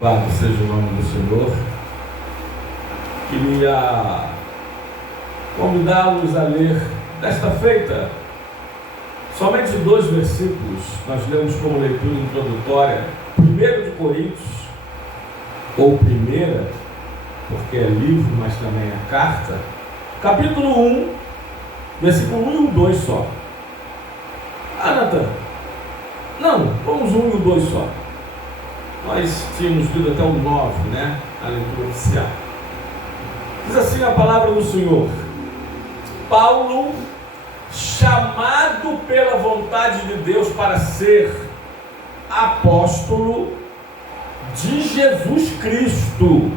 Louvado seja o nome do Senhor. Queria convidá-los a ler desta feita somente 2 versículos. Nós lemos como leitura introdutória 1 de Coríntios, ou primeira, porque é livro, mas também é carta, capítulo 1, versículo 1 e o 2 só. Natan, não, vamos 1 e o 2 só. Nós tínhamos lido até o 9, né? A leitura oficial. Diz assim a palavra do Senhor: Paulo, chamado pela vontade de Deus para ser apóstolo de Jesus Cristo,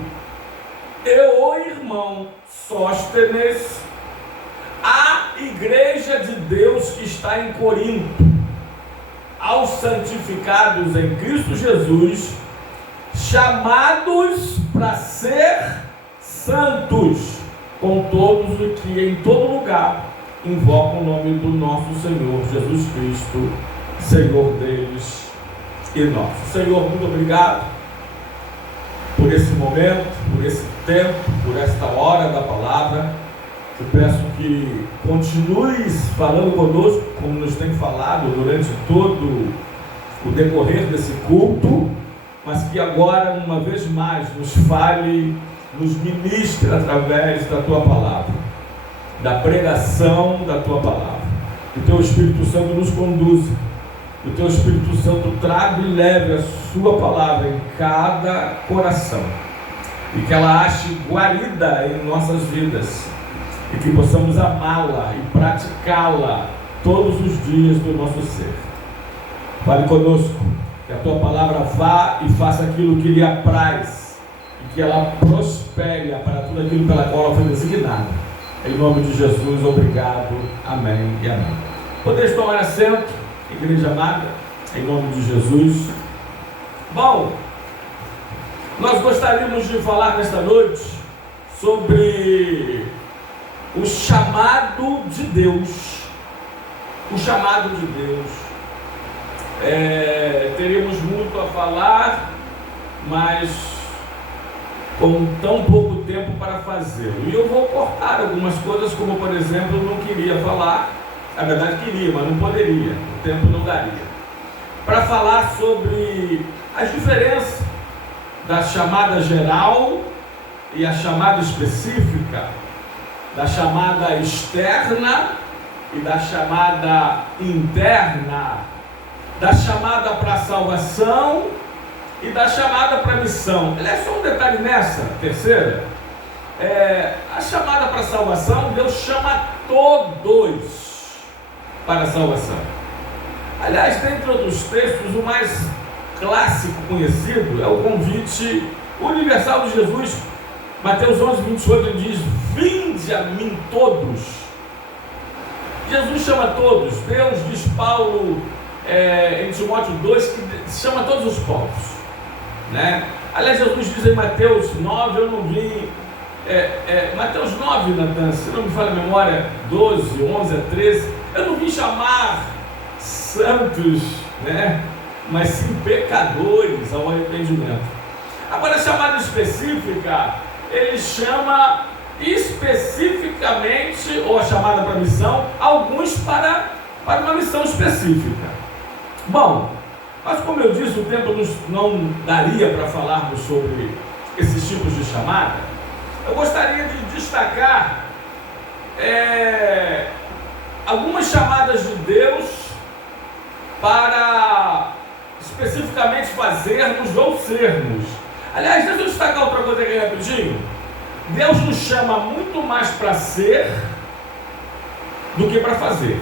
e o irmão Sóstenes, a igreja de Deus que está em Corinto, aos santificados em Cristo Jesus, chamados para ser santos, com todos os que em todo lugar invocam o nome do nosso Senhor Jesus Cristo, Senhor deles e nosso. Senhor, muito obrigado por esse momento, por esse tempo, por esta hora da palavra. Eu peço que continues falando conosco, como nos tem falado durante todo o decorrer desse culto, mas que agora, uma vez mais, nos fale, nos ministre através da Tua palavra, da pregação da Tua palavra. Que o Teu Espírito Santo nos conduza, que o Teu Espírito Santo traga e leve a Sua palavra em cada coração, e que ela ache guarida em nossas vidas, e que possamos amá-la e praticá-la todos os dias do nosso ser. Fale conosco, que a Tua palavra vá e faça aquilo que lhe apraz, e que ela prospere para tudo aquilo pela qual ela foi designada. Em nome de Jesus, obrigado, amém e amém. Podeis tomar assento, igreja amada, em nome de Jesus. Bom, nós gostaríamos de falar nesta noite sobre o chamado de Deus. O chamado de Deus. Teríamos muito a falar, mas com tão pouco tempo para fazê-lo. E eu vou cortar algumas coisas, como por exemplo, eu não queria falar, na verdade queria, mas não poderia, o tempo não daria, para falar sobre as diferenças da chamada geral e a chamada específica, da chamada externa e da chamada interna, da chamada para a salvação e da chamada para a missão. Aliás, só um detalhe nessa terceira, a chamada para a salvação, Deus chama todos para a salvação. Aliás, dentro dos textos, o mais clássico conhecido é o convite universal de Jesus. Mateus 11, 28, ele diz: vinde a mim todos. Jesus chama todos. Deus, diz Paulo em Timóteo 2, que chama todos os povos, né? Aliás, Jesus diz em Mateus 9, eu não vim... Mateus 9, Natan, se não me falha a memória, 12, 11 a 13, eu não vim chamar santos, né? Mas sim pecadores ao arrependimento. Agora, a chamada específica, ele chama especificamente, ou a chamada para a missão, alguns para uma missão específica. Bom, mas como eu disse, o tempo não daria para falarmos sobre esses tipos de chamada. Eu gostaria de destacar algumas chamadas de Deus para especificamente fazermos ou sermos. Aliás, deixa eu destacar outra coisa aqui rapidinho. Deus nos chama muito mais para ser do que para fazer.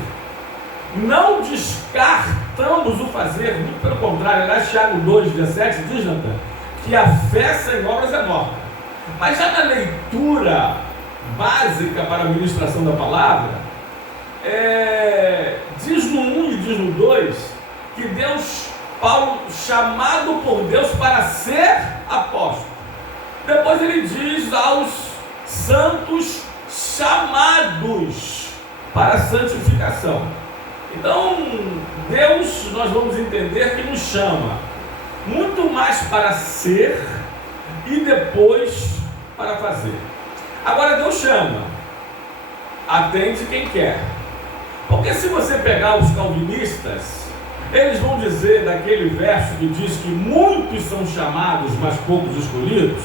Não descartamos o fazer, muito pelo contrário. Aliás, Tiago 2,17 diz, Natan, que a fé sem obras é morta. Mas já na leitura básica para a ministração da palavra, diz no 1 e diz no 2 que Paulo, chamado por Deus para ser apóstolo. Depois ele diz aos santos chamados para a santificação. Então, Deus, nós vamos entender que nos chama muito mais para ser e depois para fazer. Agora Deus chama, atende quem quer. Porque se você pegar os calvinistas, eles vão dizer daquele verso que diz que muitos são chamados, mas poucos escolhidos.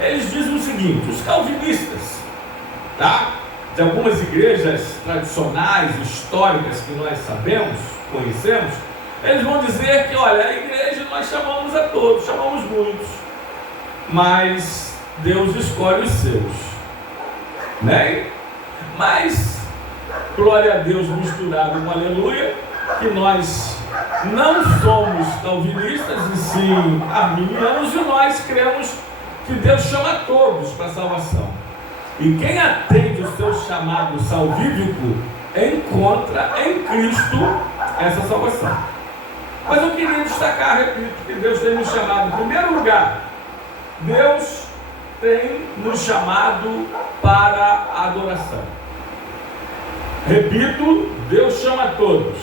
Eles dizem o seguinte: os calvinistas, tá? De algumas igrejas tradicionais, históricas que nós sabemos, conhecemos, eles vão dizer que, olha, a igreja nós chamamos a todos, chamamos muitos, mas Deus escolhe os seus, né? Mas, glória a Deus misturado com aleluia, que nós não somos calvinistas e sim arminianos, e nós cremos que Deus chama todos para a salvação. E quem atende o seu chamado salvífico encontra em Cristo essa salvação. Mas eu queria destacar, repito, que Deus tem nos chamado, em primeiro lugar, Deus tem nos chamado para a adoração. Repito, Deus chama a todos,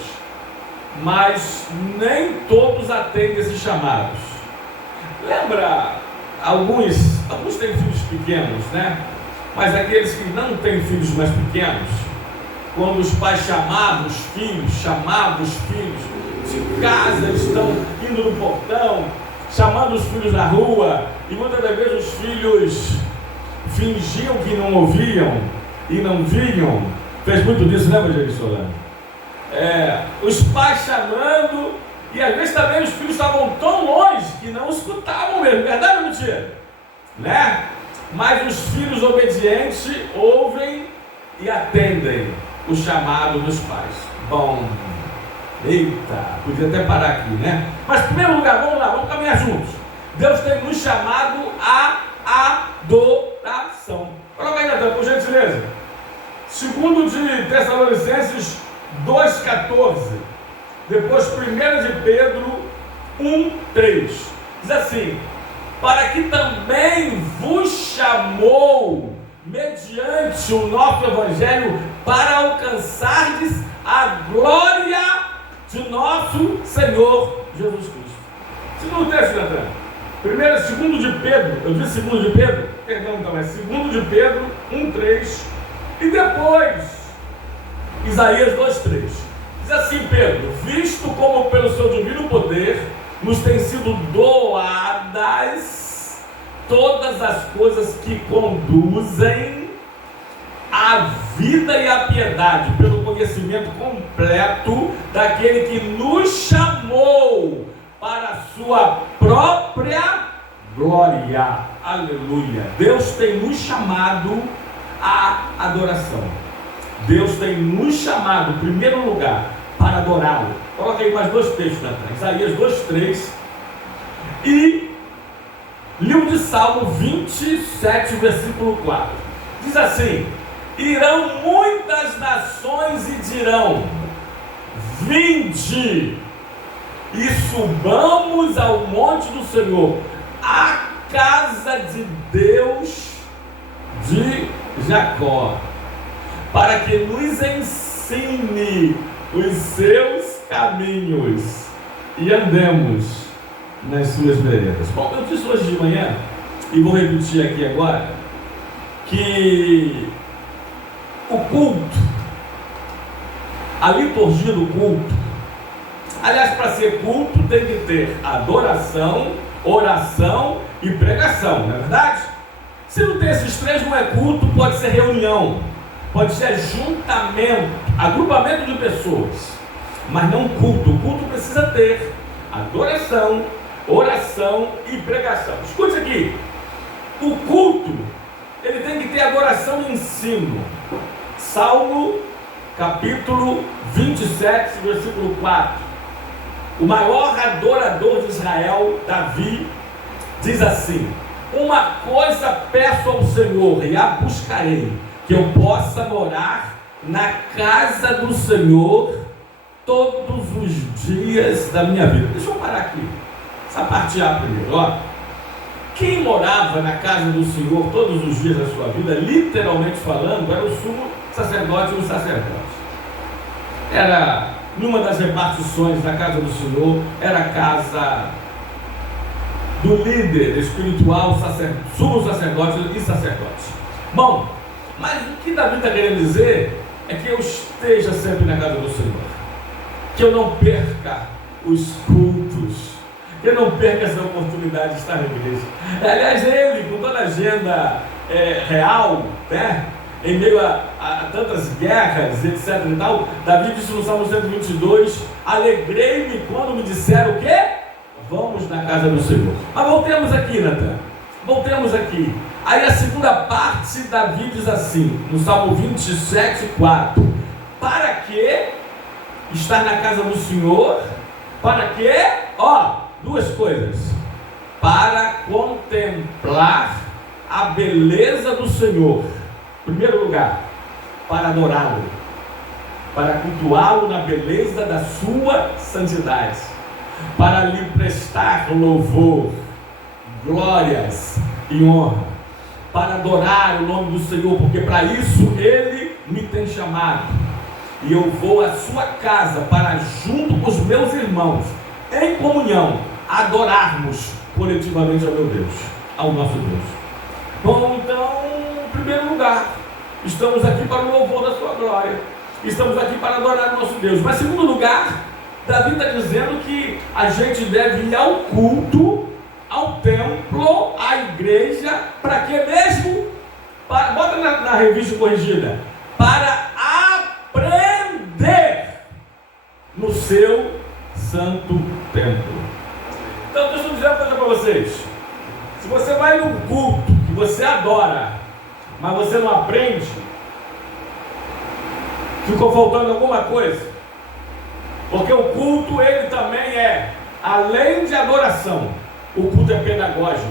mas nem todos atendem esses chamados. Lembra, alguns têm filhos pequenos, né? Mas aqueles que não têm filhos mais pequenos, quando os pais chamavam os filhos de casa, eles estão indo no portão, chamando os filhos na rua, e muitas das vezes os filhos fingiam que não ouviam e não viam. Fez muito disso, né, Evangelho Solano? Os pais chamando, e às vezes também os filhos estavam tão longe que não escutavam mesmo, verdade ou mentira? Né? Mas os filhos obedientes ouvem e atendem o chamado dos pais. Bom, eita, podia até parar aqui, né? Mas em primeiro lugar, vamos lá, vamos caminhar juntos. Deus tem nos chamado à adoração. Coloca aí, Natan, por gentileza. Segundo de Tessalonicenses 2,14. Depois 1 de Pedro 1,3. Diz assim: para que também vos chamou mediante o nosso Evangelho para alcançardes a glória de nosso Senhor Jesus Cristo. Segundo texto, Natan. Segundo de Pedro, eu disse segundo de Pedro? Perdão, então, é segundo de Pedro 1,3. E depois, Isaías 2,3. Diz assim Pedro: visto como pelo seu divino poder nos têm sido doadas todas as coisas que conduzem à vida e à piedade, pelo conhecimento completo daquele que nos chamou para a sua própria glória. Aleluia. Deus tem nos chamado à adoração. Deus tem nos chamado, em primeiro lugar, para adorá-lo. Coloca aí mais dois textos, Natan. Isaías 2,3 e livro de Salmo 27, versículo 4. Diz assim: irão muitas nações e dirão: vinde e subamos ao monte do Senhor, à casa de Deus de Jacó, para que nos ensine os seus caminhos e andemos nas suas veredas. Bom, eu disse hoje de manhã, e vou repetir aqui agora, que o culto, a liturgia do culto, aliás, para ser culto tem que ter adoração, oração e pregação, não é verdade? Se não tem esses três, não é culto, pode ser reunião, pode ser ajuntamento, agrupamento de pessoas, mas não culto. O culto precisa ter adoração, oração e pregação. Escute aqui, o culto, ele tem que ter adoração e ensino. Salmo, capítulo 27, versículo 4. O maior adorador de Israel, Davi, diz assim: uma coisa peço ao Senhor e a buscarei, que eu possa morar na casa do Senhor todos os dias da minha vida. Deixa eu parar aqui, essa parte A primeiro, ó. Quem morava na casa do Senhor todos os dias da sua vida, literalmente falando, era o sumo sacerdote e o sacerdote. Era, numa das repartições da casa do Senhor, era a casa do líder espiritual, sumo sacerdote e sacerdote. Bom, mas o que Davi está querendo dizer é que eu esteja sempre na casa do Senhor, que eu não perca os cultos, que eu não perca essa oportunidade de estar na igreja. Aliás, ele, com toda a agenda real, né, em meio a tantas guerras, etc e tal, Davi disse no Salmo 122, alegrei-me quando me disseram o quê? Vamos na casa do Senhor. Mas voltemos aqui, Natan, voltemos aqui. Aí a segunda parte, Davi diz assim, no Salmo 27, 4, para que estar na casa do Senhor? Para que? Duas coisas. Para contemplar a beleza do Senhor. Em primeiro lugar, para adorá-lo, para cultuá-lo na beleza da sua santidade, para lhe prestar louvor, glórias e honra, para adorar o nome do Senhor, porque para isso Ele me tem chamado, e eu vou à sua casa para, junto com os meus irmãos, em comunhão, adorarmos coletivamente ao meu Deus, ao nosso Deus. Bom, então, em primeiro lugar, estamos aqui para o louvor da sua glória, estamos aqui para adorar o nosso Deus. Mas, em segundo lugar, Davi está dizendo que a gente deve ir ao culto, ao templo, à igreja, para que mesmo? Bota na revista corrigida, para aprender no seu santo templo. Então, deixa eu dizer uma coisa para vocês. Se você vai num culto que você adora, mas você não aprende, ficou faltando alguma coisa. Porque o culto, ele também é, além de adoração, o culto é pedagógico.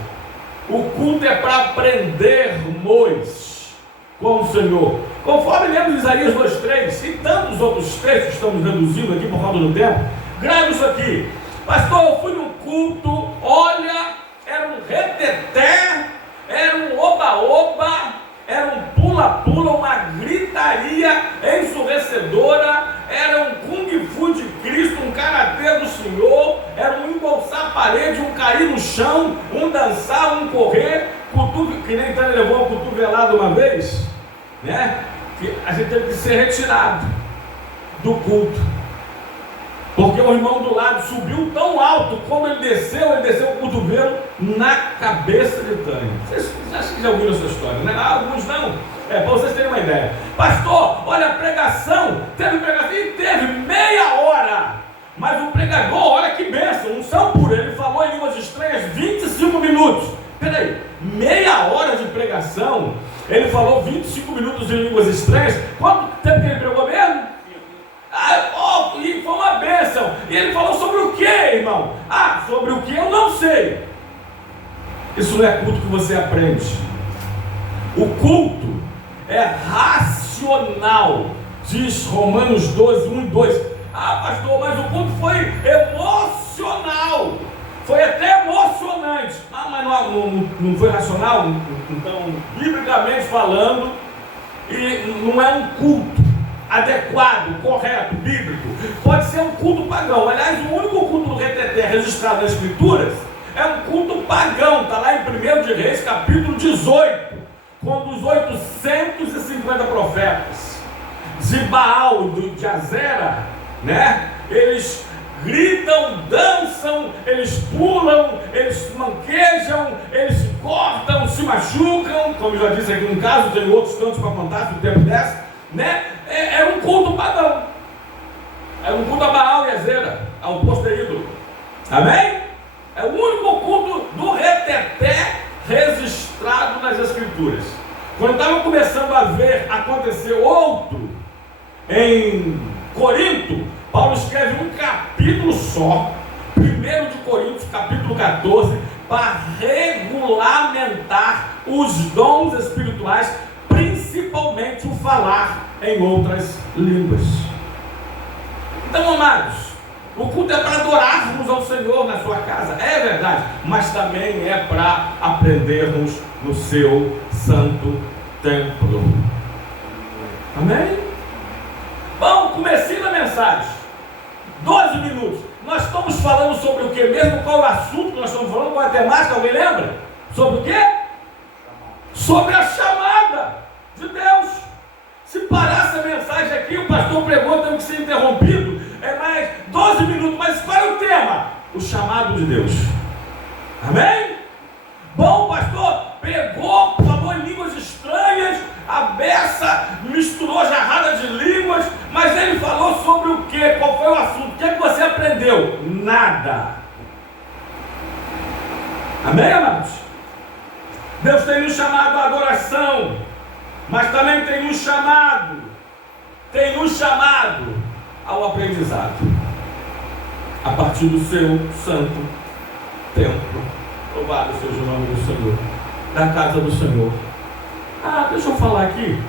O culto é para aprendermos com o Senhor. Conforme lemos Isaías 2:3 e tantos outros textos, estamos reduzindo aqui por causa do tempo, grave isso aqui. Pastor, eu fui num culto, olha, era um reteté, era um oba-oba, era um pula-pula, uma gritaria ensurdecedora, era um kung fu de Cristo, um karatê do Senhor, era um embolsar a parede, um cair no chão, um dançar, um correr, que nem Tânia levou uma cotovelada uma vez, né? Que a gente teve que ser retirado do culto, porque o irmão do lado subiu tão alto, como ele desceu o cotovelo na cabeça de Tânia. Vocês acham que já ouviram essa história, né? Alguns não. Para vocês terem uma ideia. Pastor, olha a pregação, teve meia hora, mas o pregador, olha que bênção, unção pura, ele falou em línguas estranhas 25 minutos. Peraí, meia hora de pregação, ele falou 25 minutos em línguas estranhas. Quanto tempo que ele pregou mesmo? E foi uma bênção. E ele falou sobre o que, irmão? Sobre o que eu não sei. Isso não é culto que você aprende. O culto é racional. Diz Romanos 12, 1 e 2. Pastor, mas o culto foi emocional. Foi até emocionante. Mas não foi racional? Então, biblicamente falando, e não é um culto adequado, correto, bíblico. Pode ser um culto pagão. Aliás, o único culto do reteté registrado nas Escrituras é um culto pagão. Está lá em 1 de Reis, capítulo 18, quando os 850 profetas de Baal, de Azera, né? Eles gritam, dançam, eles pulam, eles manquejam, eles se cortam, se machucam, como eu já disse aqui no caso, tem outros tantos para contar se o tempo desse, né? É um culto pagão, é um culto a Baal e Azera, ao posto de ídolo. Amém? É o único culto do reteté registrado nas Escrituras. Quando estava começando a ver acontecer outro em Corinto, Paulo escreve um capítulo só, 1 de Coríntios, capítulo 14, para regulamentar os dons espirituais, principalmente o falar em outras línguas. Então, amados, o culto é para adorarmos ao Senhor na sua casa, é verdade, mas também é para aprendermos no seu santo templo. Amém? Bom, comecinho da mensagem, 12 minutos. Nós estamos falando sobre o que mesmo? Qual é o assunto que nós estamos falando? Qual é a temática? Alguém lembra? Sobre o quê? Sobre a chamada de Deus. Se parasse a mensagem aqui, o pastor pregou, teve que ser interrompido. É mais 12 minutos, mas qual é o tema? O chamado de Deus. Amém? Bom, o pastor pegou, falou em línguas estranhas, a beça misturou jarrada de línguas, mas ele falou sobre o que? Qual foi o assunto? O que é que você aprendeu? Nada. Amém, amados? Deus tem nos chamado à adoração, mas também tem nos chamado ao aprendizado, a partir do seu santo templo. Louvado seja o nome do Senhor, da casa do Senhor. Deixa eu falar aqui,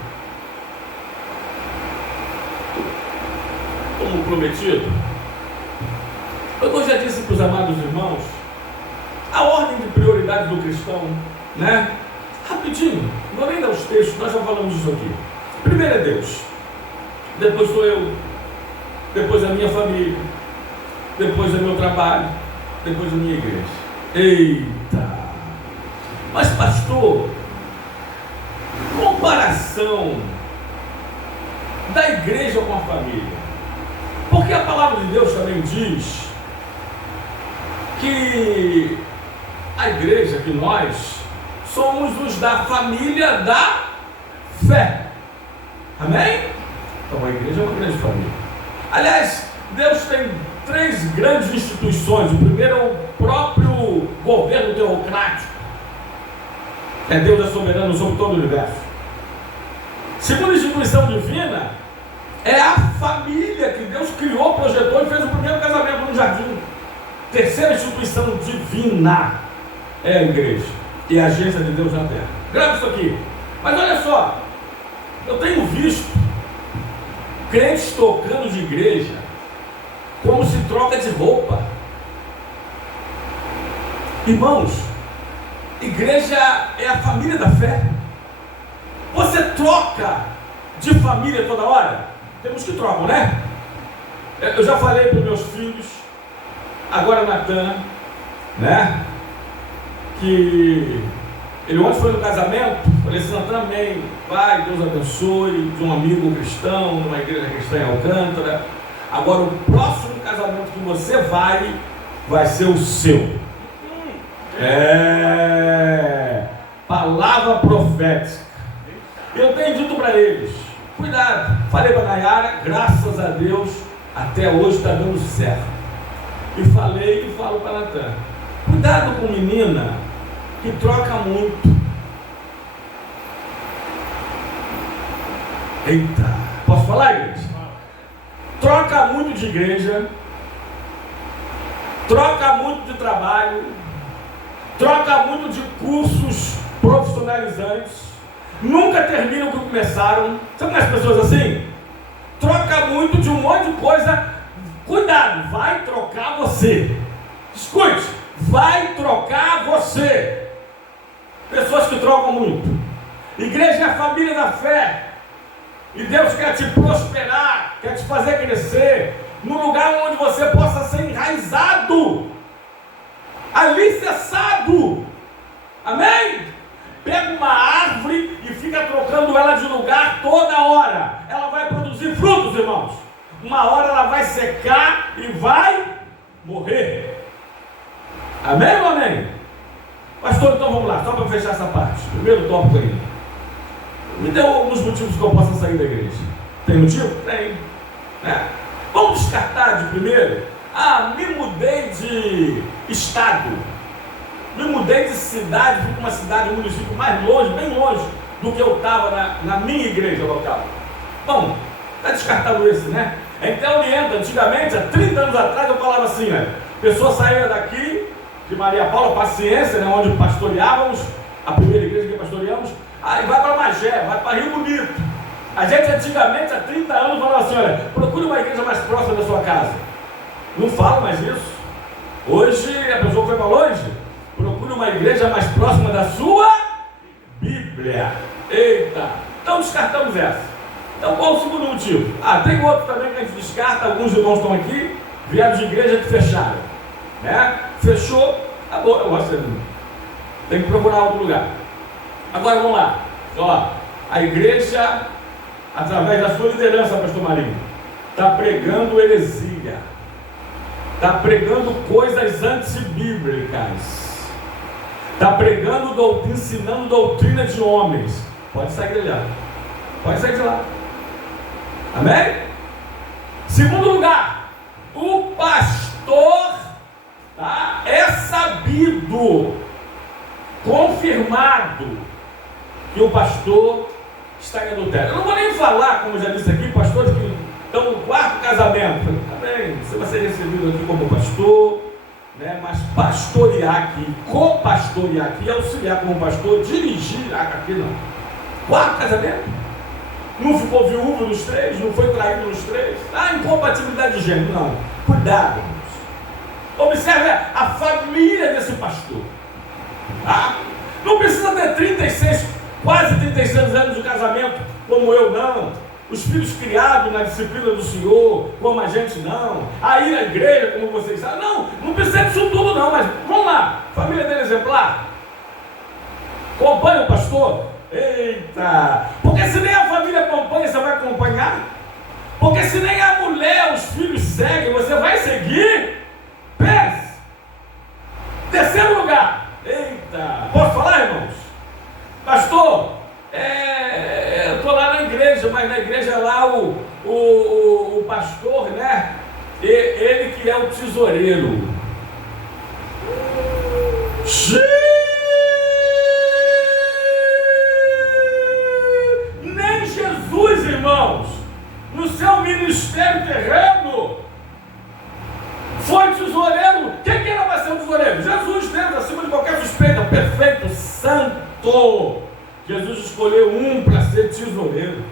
como prometido, eu já disse para os amados irmãos, a ordem de prioridade do cristão, né? Rapidinho, não vou nem dar os textos, nós já falamos disso aqui. Primeiro é Deus, depois sou eu, depois a minha família, depois é meu trabalho, depois a minha igreja. Eita! Mas pastor, comparação da igreja com a família, porque a palavra de Deus também diz que a igreja, que nós somos os da família da fé. Amém? Então a igreja é uma grande família. Aliás, Deus tem 3 grandes instituições. O primeiro é o próprio governo teocrático. Deus é soberano sobre todo o universo. Segunda instituição divina é a família que Deus criou, projetou e fez o primeiro casamento no jardim. Terceira instituição divina é a igreja e a agência de Deus na terra. Grava isso aqui. Mas olha só, eu tenho visto crentes trocando de igreja como se troca de roupa. Irmãos, igreja é a família da fé. Você troca de família toda hora? Temos que trocar, né? Eu já falei para os meus filhos, agora Natan, né? Que ele ontem foi no casamento, falei assim, Natan, amém, vai, Deus abençoe, de um amigo cristão, numa igreja cristã em Alcântara. Agora o próximo casamento que você vai ser o seu. Palavra profética. Eu tenho dito para eles, cuidado. Falei para a Nayara, graças a Deus, até hoje está dando certo. E falei e falo para Natan, cuidado com menina que troca muito. Eita, posso falar, igreja? Troca muito de igreja, troca muito de trabalho, troca muito de cursos profissionalizantes, nunca terminam o que começaram. Sabe as pessoas assim? Troca muito de um monte de coisa. Cuidado, vai trocar você. Escute, vai trocar você. Pessoas que trocam muito. Igreja é a família da fé. E Deus quer te prosperar, quer te fazer crescer num lugar onde você possa ser enraizado, alicerçado. Amém? Pega uma árvore e fica trocando ela de lugar toda hora. Ela vai produzir frutos, irmãos. Uma hora ela vai secar e vai morrer. Amém ou amém? Pastor, então vamos lá, só para fechar essa parte. Primeiro tópico aí. Me dê alguns motivos que eu possa sair da igreja. Tem motivo? Tem. Vamos descartar de primeiro. Me mudei de estado. Me mudei de cidade, fui para uma cidade, um município mais longe, bem longe do que eu estava na minha igreja local. Bom, está descartado esse, né? Então orienta, antigamente, há 30 anos atrás, eu falava assim, né? Pessoa saía daqui, de Maria Paula, Paciência, né? Onde pastoreávamos, a primeira igreja que pastoreamos, aí vai para Magé, vai para Rio Bonito. A gente antigamente, há 30 anos, falava assim, olha, procure uma igreja mais próxima da sua casa. Não falo mais isso. Hoje, a pessoa foi para longe, procure uma igreja mais próxima da sua Bíblia. Eita! Então descartamos essa. Então qual o segundo motivo? Tem outro também que a gente descarta, alguns irmãos estão aqui. Vieram de igreja que fecharam, né? Fechou, acabou. Eu gosto de tem que procurar outro lugar. Agora vamos lá. Ó, a igreja, através da sua liderança, pastor Marinho, está pregando heresia, está pregando coisas antibíblicas, está pregando, ensinando doutrina de homens. Pode sair de lá, pode sair de lá. Amém? Segundo lugar, o pastor, tá, é sabido, confirmado, que o pastor está em adultério. Eu não vou nem falar, como eu já disse aqui, pastores que estão no quarto casamento. Amém? Você vai ser recebido aqui como pastor, né? Mas pastorear aqui, copastorear aqui, auxiliar como pastor, dirigir aqui não. Quarto casamento? Não ficou viúvo nos três? Não foi traído nos três? Incompatibilidade de gênero, não. Cuidado, irmãos. Observe a família desse pastor. Não precisa ter 36, quase 36 anos de casamento, como eu, não. Os filhos criados na disciplina do Senhor, como a gente, não. Aí na igreja, como vocês sabem, não precisa disso tudo, não. Mas vamos lá, família dele exemplar. Acompanha o pastor? Eita! Porque se nem a família acompanha, você vai acompanhar? Porque se nem a mulher, os filhos seguem, você vai seguir? Pense! Terceiro lugar. Eita! Posso falar, irmãos? Pastor, eu estou lá na igreja, mas na igreja lá o pastor, né? Ele que é o tesoureiro. Nem Jesus, irmãos, no seu ministério terreno, foi tesoureiro. Quem que era para ser um tesoureiro? Jesus, Deus, acima de qualquer suspeita, perfeito, santo. Jesus escolheu um para ser tesoureiro.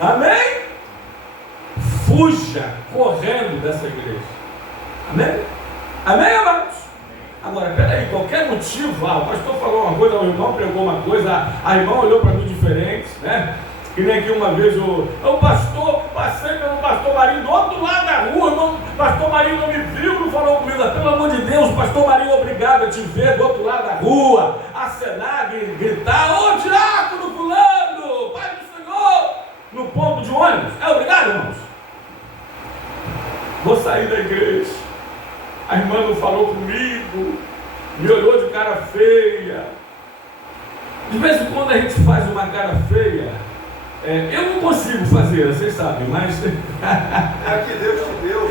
Amém? Fuja correndo dessa igreja. Amém? Amém, amados? Agora, peraí, qualquer motivo, o pastor falou uma coisa, o irmão pregou uma coisa, a irmã olhou para mim diferente, né? Que nem aqui uma vez o pastor, passei pelo pastor Marinho do outro lado da rua, irmão, pastor Marinho não me viu, não falou comigo, pelo amor de Deus, pastor Marinho, obrigado a te ver do outro lado da rua, acenar, gritar, ô diácono fulano, Pai do Senhor, no ponto de ônibus. Obrigado, irmãos. Vou sair da igreja. A irmã não falou comigo, me olhou de cara feia. De vez em quando a gente faz uma cara feia. Eu não consigo fazer, vocês sabem, mas... É que Deus te deu.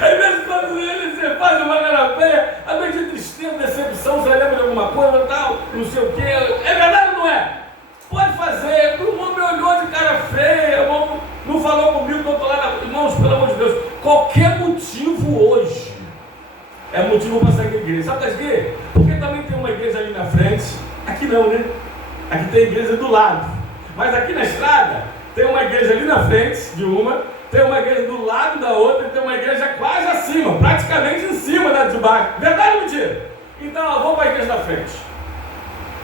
Às vezes quando você faz uma cara feia, a mente de tristeza, decepção, você lembra de alguma coisa, tal, não sei o quê. É verdade ou não é? Pode fazer. O irmão me olhou de cara feia, o irmão não falou comigo do outro lado. Irmãos, pelo amor de Deus, qualquer motivo hoje é motivo para sair da igreja. Sabe por quê? Porque também tem uma igreja ali na frente. Aqui não, né? Aqui tem a igreja do lado. Mas aqui na estrada tem uma igreja ali na frente de uma, tem uma igreja do lado da outra e tem uma igreja quase acima, praticamente em cima da de baixo. Verdade ou mentira? Então eu vou para a igreja da frente.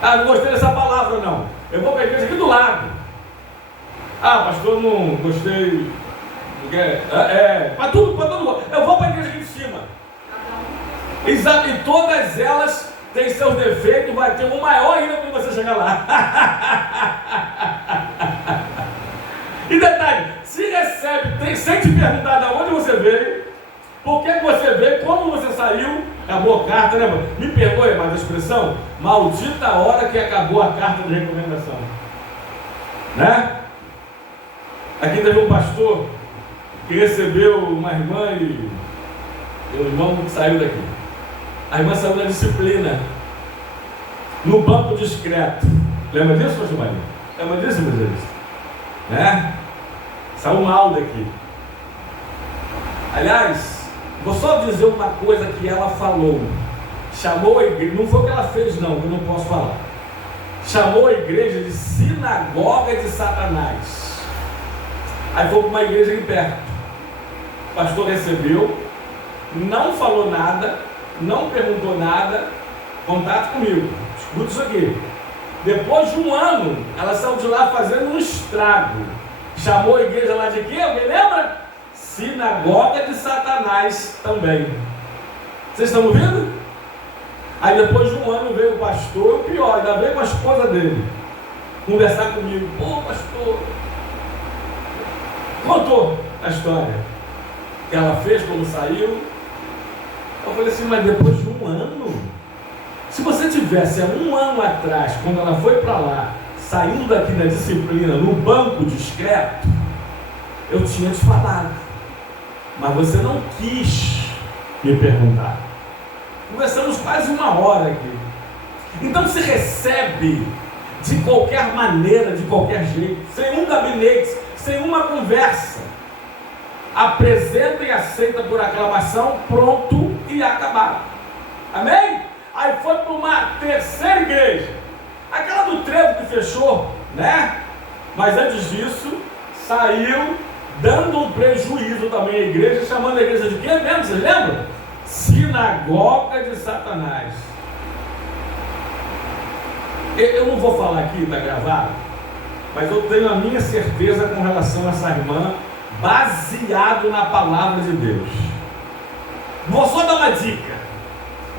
Não gostei dessa palavra não. Eu vou para a igreja aqui do lado. Pastor, não gostei. Para tudo. Eu vou para a igreja aqui de cima. Exato, e todas elas têm seus defeitos, vai ter um maior ainda quando você chegar lá. E detalhe, se recebe, sem te perguntar de onde você veio, por que você veio, como você saiu, acabou a carta, né, mano? Me perdoe mais a expressão, maldita a hora que acabou a carta de recomendação. Né? Aqui teve um pastor que recebeu uma irmã e o irmão saiu daqui. A irmã saiu da disciplina no banco discreto. Lembra disso, pastor Marinho? Lembra disso, meus amigos? Né? Saiu mal daqui. Aliás, vou só dizer uma coisa que ela falou. Chamou a igreja, não foi o que ela fez não, que eu não posso falar. Chamou a igreja de sinagoga de Satanás. Aí foi para uma igreja aqui perto. O pastor recebeu, não falou nada, não perguntou nada, contato comigo. Escuta isso aqui. Depois de um ano, ela saiu de lá fazendo um estrago. Chamou a igreja lá de quê? Alguém lembra? Sinagoga de Satanás também. Vocês estão ouvindo? Aí depois de um ano veio o pastor, o pior, ainda veio com a esposa dele conversar comigo. Pô, pastor, contou a história que ela fez quando saiu. Eu falei assim, mas depois de um ano, se você tivesse há um ano atrás, quando ela foi para lá, saindo daqui da disciplina, no banco discreto, eu tinha te falado, mas você não quis me perguntar. Conversamos quase uma hora aqui. Então se recebe de qualquer maneira, de qualquer jeito, sem um gabinete, sem uma conversa. Apresenta e aceita por aclamação, pronto e acabado. Amém? Aí foi para uma terceira igreja, aquela do trevo que fechou, né? Mas antes disso, saiu dando um prejuízo também à igreja, chamando a igreja de quê mesmo? Vocês lembram? Sinagoga de Satanás. Eu não vou falar aqui, está gravado, mas eu tenho a minha certeza com relação a essa irmã, baseado na palavra de Deus. Vou só dar uma dica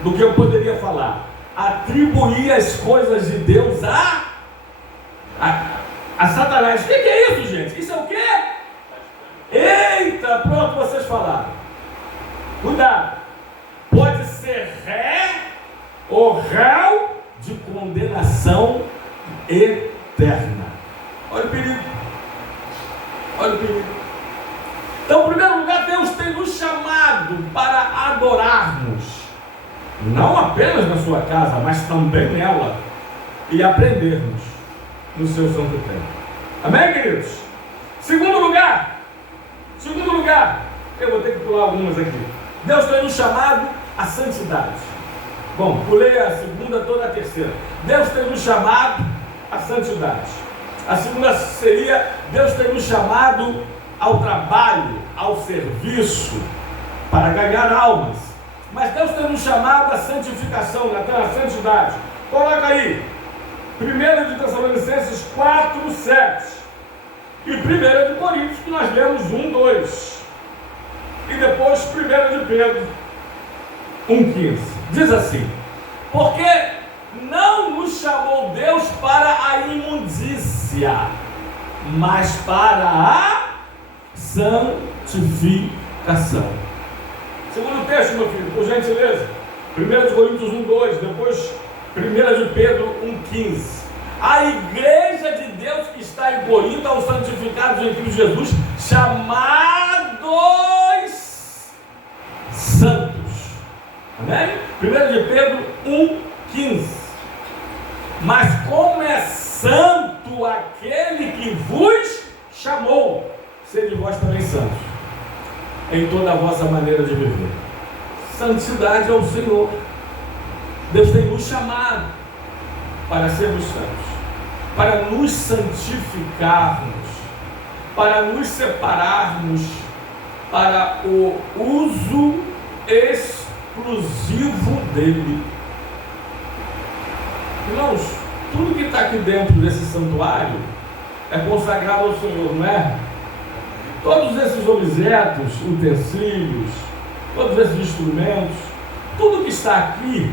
do que eu poderia falar. Atribuir as coisas de Deus a Satanás. O que é isso, gente? Isso é o quê? Eita, pronto, vocês falaram. Cuidado. Pode ser ré ou réu de condenação eterna. Olha o perigo. Olha o perigo. Então, em primeiro lugar, Deus tem nos chamado para adorarmos, não apenas na sua casa, mas também nela, e aprendermos no seu santo tempo. Amém, queridos? Segundo lugar, eu vou ter que pular algumas aqui. Deus tem nos chamado à santidade. Bom, pulei a segunda, toda a terceira. Deus tem nos chamado à santidade. A segunda seria, Deus tem nos chamado ao trabalho, ao serviço, para ganhar almas. Mas Deus tem nos chamado à santificação, à santidade. Coloca aí, 1 de Tessalonicenses 4, 7. E 1 de Coríntios, que nós lemos 1, 2. E depois 1 de Pedro 1, 15. Diz assim: porque não nos chamou Deus para a imundícia, mas para a santificação. Segundo texto, meu filho, por gentileza. 1 de Coríntios 1, 2, depois 1 de Pedro 1, 15. A igreja de Deus que está em Corinto, aos santificados em Cristo Jesus, chamados santos. Amém? 1 de Pedro 1, 15. Mas como é santo aquele que vos chamou, sede vós também santos em toda a vossa maneira de viver. Santidade ao Senhor. Deus tem nos chamado para sermos santos, para nos santificarmos, para nos separarmos para o uso exclusivo dele. Irmãos, tudo que está aqui dentro desse santuário é consagrado ao Senhor, não é? Todos esses objetos, utensílios, todos esses instrumentos, tudo que está aqui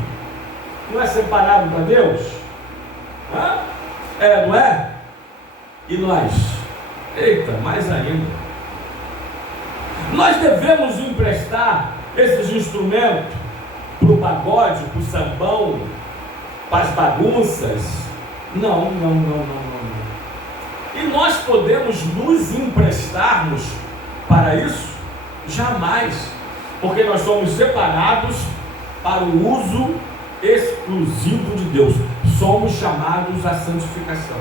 não é separado para Deus? Hã? É, não é? E nós? Eita, mais ainda. Nós devemos emprestar esses instrumentos para o pagode, para o sambão, para as bagunças? Não. E nós podemos nos emprestarmos para isso? Jamais, porque nós somos separados para o uso exclusivo de Deus. Somos chamados à santificação.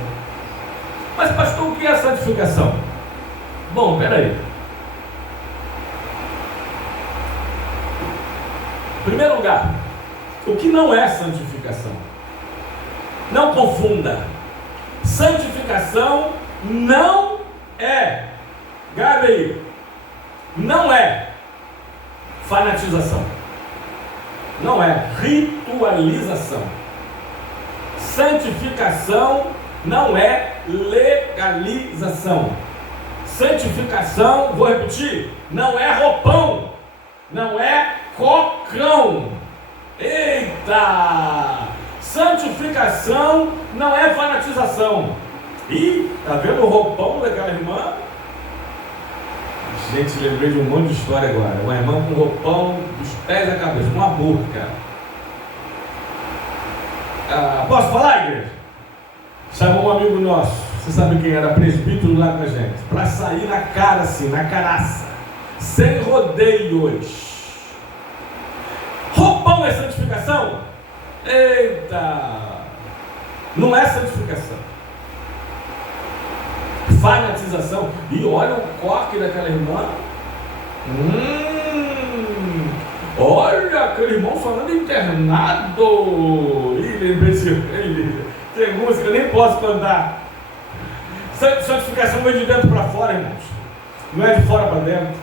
Mas pastor, o que é a santificação? Bom, peraí. Em primeiro lugar, o que não é santificação? Não confunda. Santificação não é, grave aí, não é fanatização, não é ritualização. Santificação não é legalização. Santificação, vou repetir, não é roupão, não é cocão. Eita! Santificação não é fanatização. Ih, tá vendo o roupão daquela irmã? Gente, lembrei de um monte de história agora. Uma irmã com roupão dos pés à cabeça, uma burca. Posso falar, igreja? Chamou um amigo nosso, você sabe quem era, presbítero lá com a gente, para sair na cara assim, na caraça, sem rodeios. Roupão é santificação? Eita! Não é santificação. Fanatização. E olha o coque daquela irmã. Olha aquele irmão falando internado. Ih, lembrei de tem música que eu nem posso cantar. Santificação vem de dentro para fora, irmãos. Não é de fora para dentro.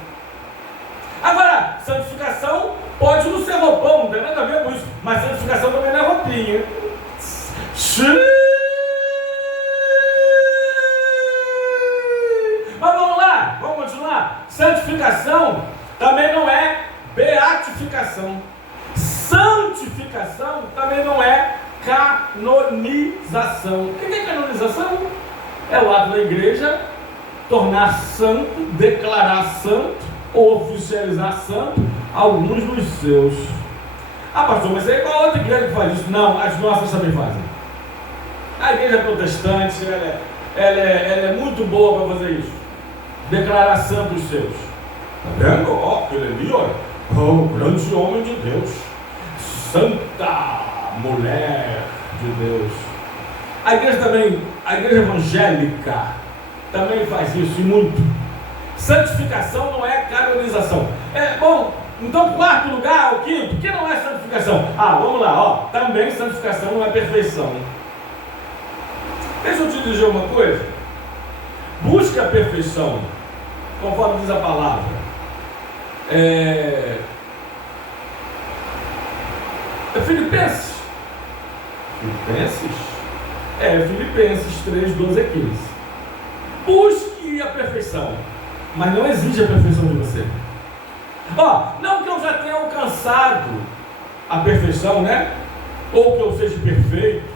Agora, santificação pode não ser roupão, não tem nada a ver com isso. Mas santificação também não é roupinha. Mas vamos lá, vamos continuar. Santificação também não é beatificação. Santificação também não é canonização. O que é canonização? É o ato da igreja tornar santo, declarar santo, oficializar santo alguns dos seus. Ah, pastor, mas é igual a outra igreja que faz isso. Não, as nossas também fazem. A igreja protestante, ela é muito boa para fazer isso. Declarar santo os seus. Tá vendo? Ó, aquele ali, olha. Oh, grande homem de Deus. Santa mulher de Deus. A igreja evangélica também faz isso e muito. Santificação não é canonização. Bom, então quarto lugar, o quinto, que não é santificação? Vamos lá, ó. Também santificação não é perfeição. Deixa eu te dizer uma coisa. Busca a perfeição, conforme diz a palavra. Filipenses. Filipenses 3, 12 a 15. Busque a perfeição, mas não exige a perfeição de você. Não que eu já tenha alcançado a perfeição, né? Ou que eu seja perfeito,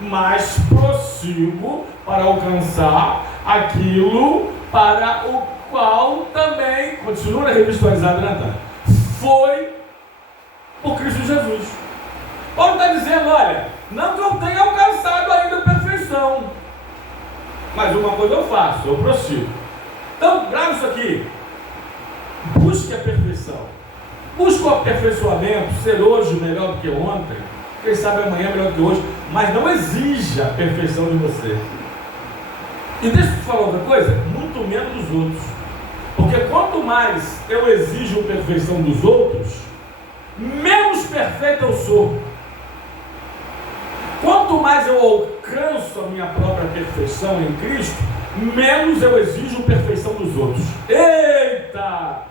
mas prossigo para alcançar aquilo para o qual também, continua na revista atualizada, Natan, foi por Cristo Jesus. Paulo está dizendo, olha, não que eu tenha alcançado ainda a perfeição, mas uma coisa eu faço, eu prossigo. Então, grava isso aqui. Busque a perfeição. Busque o aperfeiçoamento, ser hoje melhor do que ontem, quem sabe amanhã melhor do que hoje, mas não exija a perfeição de você. E deixa eu te falar outra coisa, muito menos dos outros. Porque quanto mais eu exijo a perfeição dos outros, menos perfeito eu sou. Quanto mais eu alcanço a minha própria perfeição em Cristo, menos eu exijo a perfeição dos outros. Eita!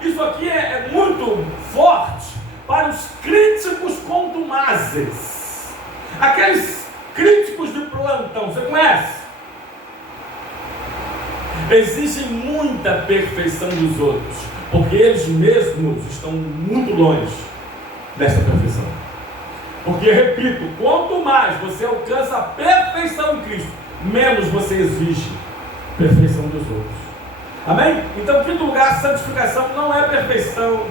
Isso aqui é muito forte para os críticos contumazes. Aqueles críticos de plantão, você conhece? Exigem muita perfeição dos outros, porque eles mesmos estão muito longe dessa perfeição. Porque, repito, quanto mais você alcança a perfeição em Cristo, menos você exige perfeição dos outros. Amém? Então, em quinto lugar, a santificação não é perfeição.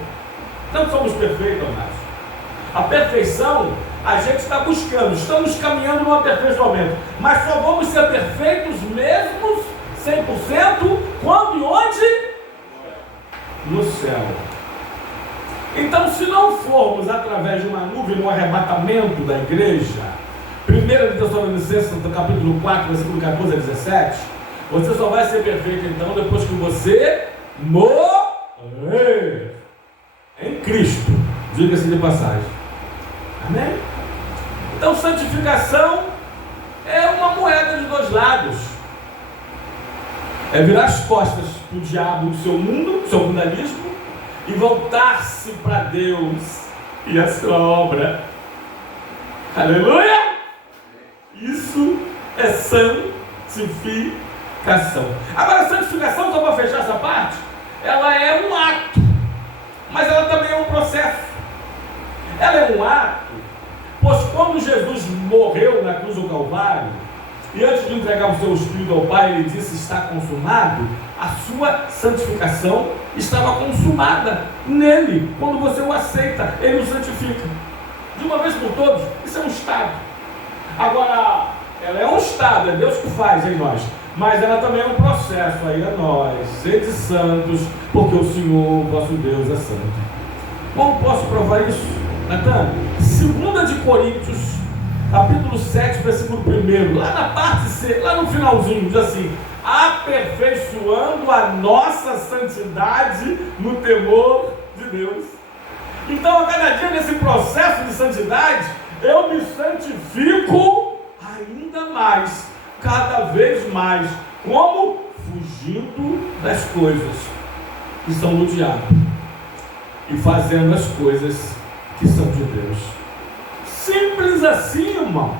Não somos perfeitos, amados. A perfeição a gente está buscando, estamos caminhando no aperfeiçoamento, mas só vamos ser perfeitos mesmos 100% quando e onde? No céu. Então, se não formos através de uma nuvem no arrebatamento da igreja, 1 Tessalonicenses, no capítulo 4, versículo 14 a 17, você só vai ser perfeito então depois que você morrer em Cristo, diga-se de passagem. Amém? Então, santificação é uma moeda de dois lados. É virar as costas para o diabo, do seu mundo, do seu mundanismo, e voltar-se para Deus e a sua obra. Aleluia! Isso é santificação. santificação. Agora, a santificação, só para fechar essa parte, ela é um ato, mas ela também é um processo. Ela é um ato, pois quando Jesus morreu na cruz do Calvário, e antes de entregar o seu Espírito ao Pai, ele disse: está consumado. A sua santificação estava consumada nele. Quando você o aceita, ele o santifica de uma vez por todas. Isso é um estado. Agora, ela é um estado, é Deus que faz em nós, mas ela também é um processo. Aí a nós, sede santos, porque o Senhor, vosso Deus, é santo. Como posso provar isso, Natan? 2 de Coríntios, capítulo 7, versículo 1, lá na parte C, lá no finalzinho, diz assim: aperfeiçoando a nossa santidade no temor de Deus. Então, a cada dia nesse processo de santidade, eu me santifico ainda mais, cada vez mais. Como? Fugindo das coisas que são do diabo e fazendo as coisas que são de Deus. Simples assim, irmãos.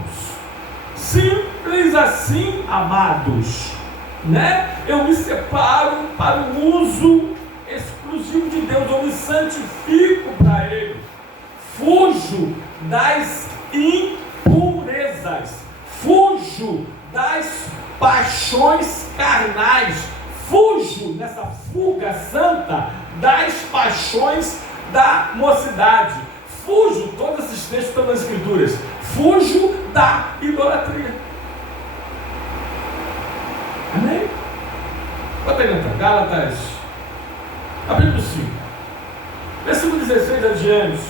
Simples assim, amados. Né? Eu me separo para o uso exclusivo de Deus. Eu me santifico para Ele. Fujo das impurezas. Fujo das paixões carnais. Fujo, nessa fuga santa, das paixões da mocidade. Fujo, todos esses textos estão nas Escrituras. Fujo da idolatria. Amém? Bota aí, então, Gálatas, capítulo 5, versículo 16 adiante,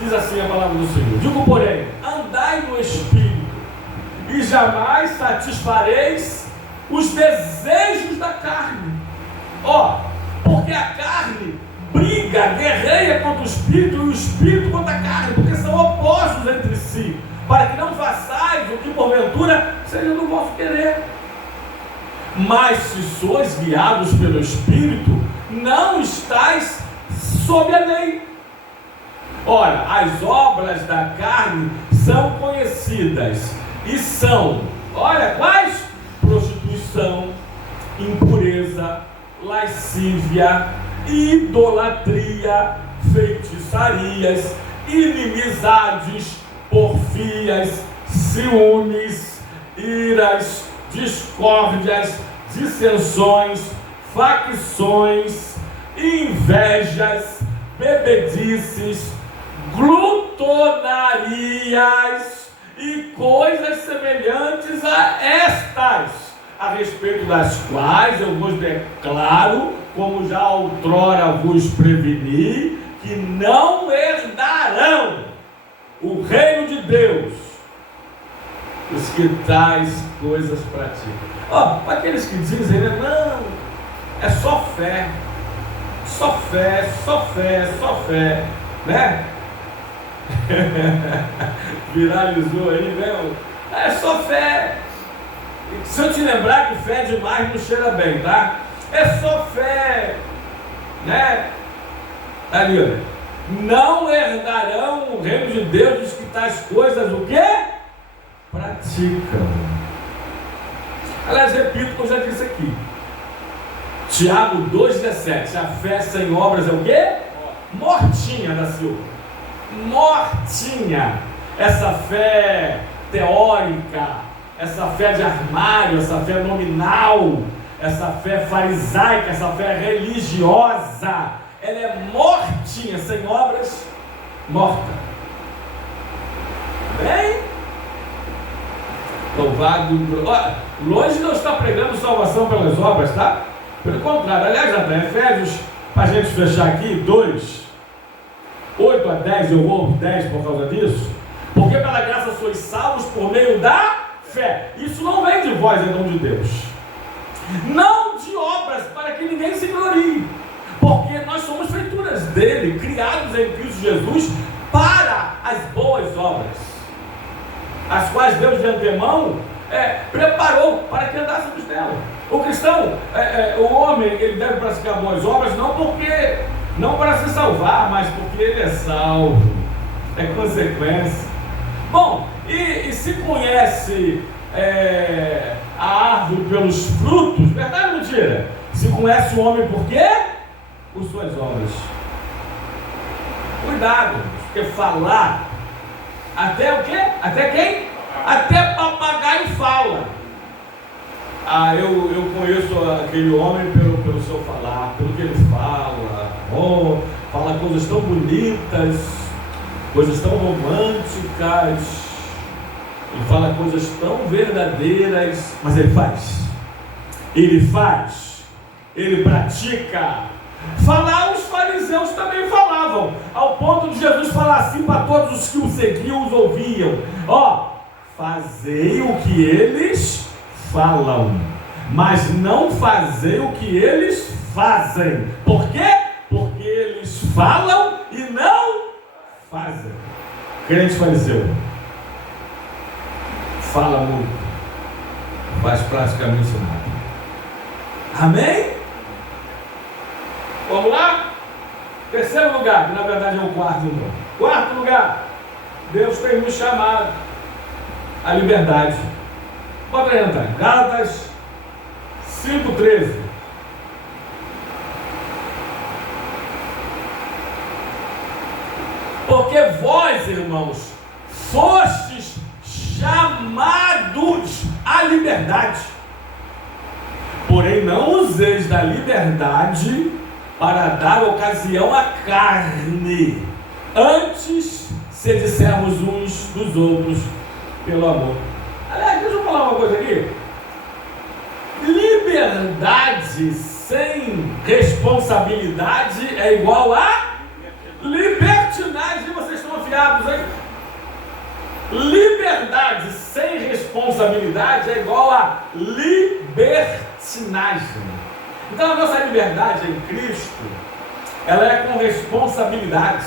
diz assim a palavra do Senhor: digo, porém, andai no Espírito, e jamais satisfareis os desejos da carne. Porque a carne briga, guerreia contra o Espírito, e o Espírito contra a carne, porque são opostos entre si, para que não façais o que porventura seja do vosso querer. Mas se sois guiados pelo Espírito, não estáis sob a lei. Ora, as obras da carne são conhecidas, e são, olha, quais? Prostituição, impureza, lascívia, idolatria, feitiçarias, inimizades, porfias, ciúmes, iras, discórdias, dissensões, facções, invejas, bebedices, glutonarias e coisas semelhantes a estas, a respeito das quais eu vos declaro, como já outrora vos preveni, que não herdarão o reino de Deus os que tais coisas praticam. Para aqueles que dizem, não, é só fé, só fé, só fé, só fé, né? Viralizou aí, né? É só fé. Se eu te lembrar que fé demais não cheira bem, tá? É só fé, né? Ali, olha. Não herdarão o reino de Deus os que tais coisas, o quê? Praticam. Aliás, repito o que eu já disse aqui. Tiago 2,17. A fé sem obras é o quê? Mortinha da Silva. Mortinha. Essa fé teórica, essa fé de armário, essa fé nominal, essa fé farisaica, essa fé religiosa, ela é mortinha, sem obras, morta. Bem? Louvado. Longe de não estar pregando salvação pelas obras, tá? Pelo contrário. Aliás, já tem Efésios, para a gente fechar aqui, 2, 8 a 10, eu vou 10 por causa disso. Porque pela graça sois salvos por meio da fé. Isso não vem de vós, é dom de Deus. Não de obras, para que ninguém se glorie. Porque nós somos feituras dele, criados em Cristo Jesus para as boas obras, as quais Deus de antemão preparou para que andássemos nela. O cristão, o homem, ele deve praticar boas obras não para se salvar, mas porque ele é salvo. É consequência. Bom, e se conhece a árvore pelos frutos. Verdade ou mentira? Se conhece o homem por quê? Por suas obras. Cuidado, porque falar, até o quê? Até quem? Até papagaio fala. Eu conheço aquele homem pelo seu falar, pelo que ele fala. Fala coisas tão bonitas, coisas tão românticas. Ele fala coisas tão verdadeiras, mas ele faz. Ele pratica. Falar, os fariseus também falavam, ao ponto de Jesus falar assim para todos os que o seguiam, os ouviam: fazei o que eles falam, mas não fazei o que eles fazem. Por quê? Porque eles falam e não fazem. Crente fariseu fala muito, faz praticamente nada. Amém? Vamos lá? Terceiro lugar, que na verdade é o quarto lugar. Quarto lugar, Deus tem nos chamado à liberdade. Bota aí, Antônio. Gálatas 5,13. Porque vós, irmãos, fostes chamados à liberdade. Porém, não useis da liberdade para dar ocasião à carne. Antes, se dissermos uns dos outros pelo amor. Aliás, deixa eu falar uma coisa aqui. Liberdade sem responsabilidade é igual a libertinagem. Vocês estão afiados, hein? Liberdade sem responsabilidade é igual a libertinagem. Então a nossa liberdade em Cristo, ela é com responsabilidade.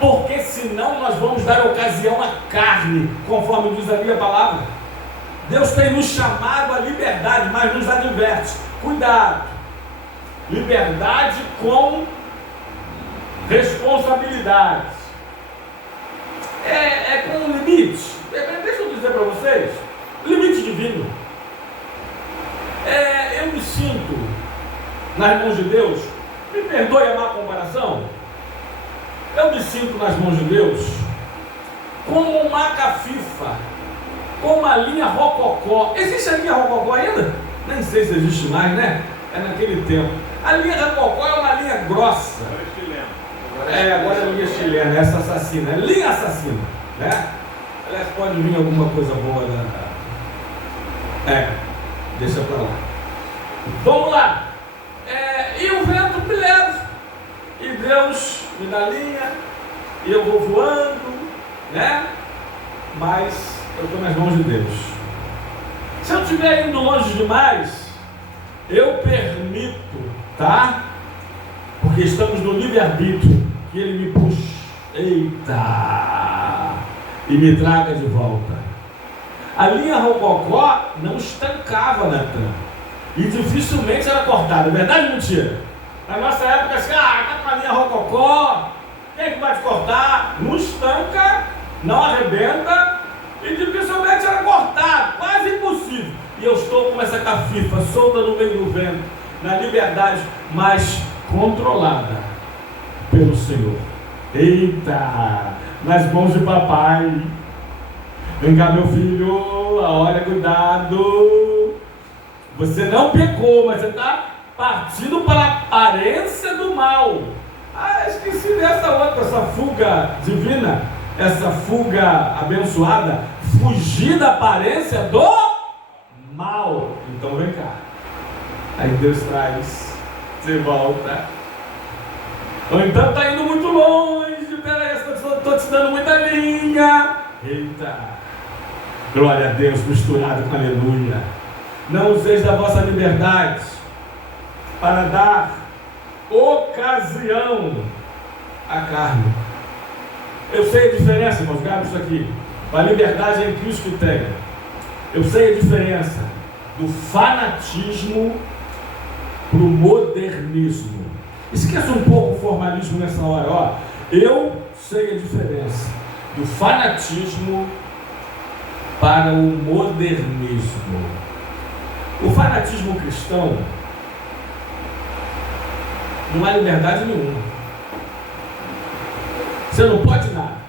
Porque senão nós vamos dar ocasião à carne, conforme diz ali a palavra. Deus tem nos chamado à liberdade, mas nos adverte: cuidado, liberdade com responsabilidade. É com um limite. Deixa eu dizer para vocês, limite divino. Eu me sinto nas mãos de Deus, me perdoe a má comparação, eu me sinto nas mãos de Deus como uma cafifa, com uma linha rococó. Existe a linha rococó ainda? Nem sei se existe mais, né? É naquele tempo. A linha rococó é uma linha grossa. Agora é a linha chilena, essa assassina, é linha assassina, né? Aliás, pode vir alguma coisa boa deixa pra lá. Vamos lá. E o vento me leva, e Deus me dá linha, e eu vou voando, né? Mas eu estou nas mãos de Deus. Se eu estiver indo longe demais, eu permito, tá? Porque estamos no livre-arbítrio, que Ele me puxa, e me traga de volta. A linha rococó não estancava, Natan, e dificilmente era cortada. Verdade ou mentira? Na nossa época, assim, tá com a linha rococó, quem é que vai te cortar? Não estanca, não arrebenta, e dificilmente era cortado, quase impossível. E eu estou com essa cafifa solta no meio do vento, na liberdade, mas controlada pelo Senhor. Eita, nas mãos de papai. Vem cá, meu filho, olha, cuidado. Você não pecou, mas você está partindo para a aparência do mal. Esqueci dessa outra, essa fuga divina, essa fuga abençoada, fugir da aparência do mal. Então vem cá. Aí Deus traz, você volta. Ou então está indo muito longe, peraí, estou te dando muita linha. Eita, glória a Deus, misturado com aleluia. Não useis da vossa liberdade para dar ocasião à carne. Eu sei a diferença, irmãos, grave isso aqui. A liberdade em Cristo que tem. Eu sei a diferença do fanatismo para o modernismo. Esqueça um pouco o formalismo nessa hora. Eu sei a diferença do fanatismo para o modernismo. O fanatismo cristão não há liberdade nenhuma. Você não pode nada.